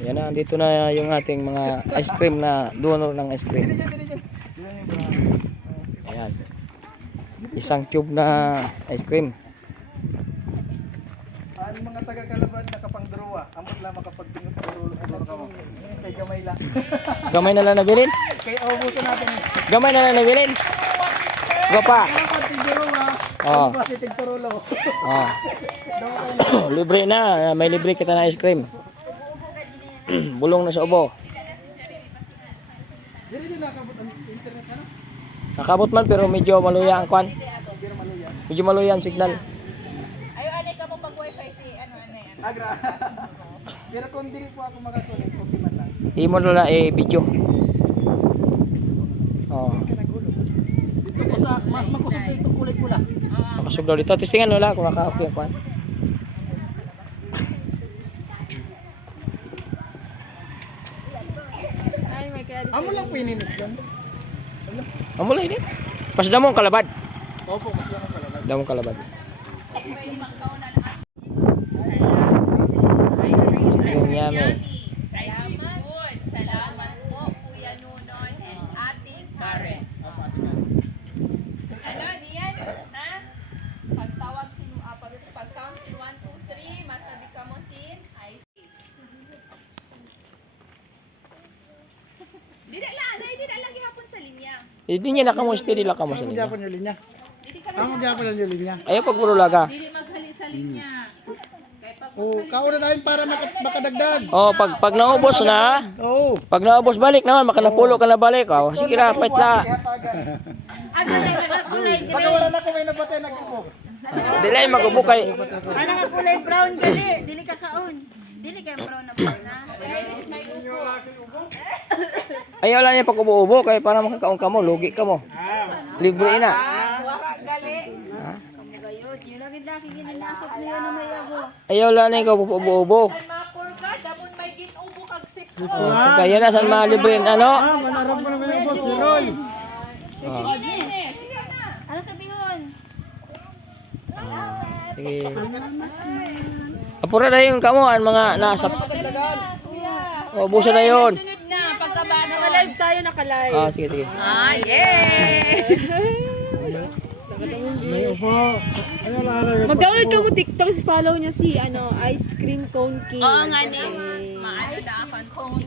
Ayan na, dito na yung ating mga ice cream na donor ng ice cream. Ayan. Isang tube na ice cream. Ang mga taga-Kalabad nakapangdruwa, amot lang makapagtingin pa kamo. Kay gamay lang. Gamay na lang nabilin? Kay ubusin natin. Gamay na lang nabilin? Gapa. Oh. Kasi tigturulo. Oh. Libre na, may libre kita na ice cream. Bulong na sa ubo. Dili din nakabot ang internet ano? Nakabot man pero medyo maluya ang kwan. Pero maluya. Medyo maluya ang signal. Ayo anay ka mo pag wifi si ano anay. Agra. Pero kung dili po ako makasulit, okay man lang. Imo na lang video. Oh. Dito ko sa mas makusog ito kulay pula. Makasugdaw dito. Testingan wala kung naka-okay ang kwan. Amo lang po ininis dyan. Amo lang ini. Pas damong kalabad. Opo, mas lang pala. Damong kalabad. Yung yummy. Salamat po Kuya Nunon and Ating Karen. Ano niyan? Ha? Pagtawag pag-count sin 1, 2, 3, masabi ka mo sin ice cream. Dili lang gihapon sa linya. Hindi niya nakamusti dila ka mo sa Amo niya. gyapon yung linya. Dili ka Amo gyapon yung linya. Ayo pagburulaga. dili maghalin sa linya. Kay pag Oh, kauna na yun para makadagdag. Oh, pag naubos na, Oo. pag naubos balik naman makanapulo ka na balik. Oh, sige na, pait la. Baka wala na ko may nabatay nag-ibog. Dili magubo kay. Ano nga kulay brown gali, dili ka kaon. Dili ka brown na brown na. Ayaw lang niya pag ubo-ubo kay para makakaon ka mo, lugi ka mo. Libre na. waka gali. Gayot, yun lagi laki ginasok niya na may abo. Ayaw lang niya ikaw ubo-ubo. Mapur ka damon may ginubo kag sip. Oh, kaya na saan mga libre ano? Manarap ko naman yung boss, Roy. Oh, Ano sabihon? sige. Apura na yung kamuan mga nasa. Oh, busa na yun. Sunod na pagkabano. Live tayo naka-live. Ah, sige, sige. Ah, yay! Mag-download ka mo TikTok, follow niya si Ice Cream Cone King. Oo nga ni. Maano na akong cone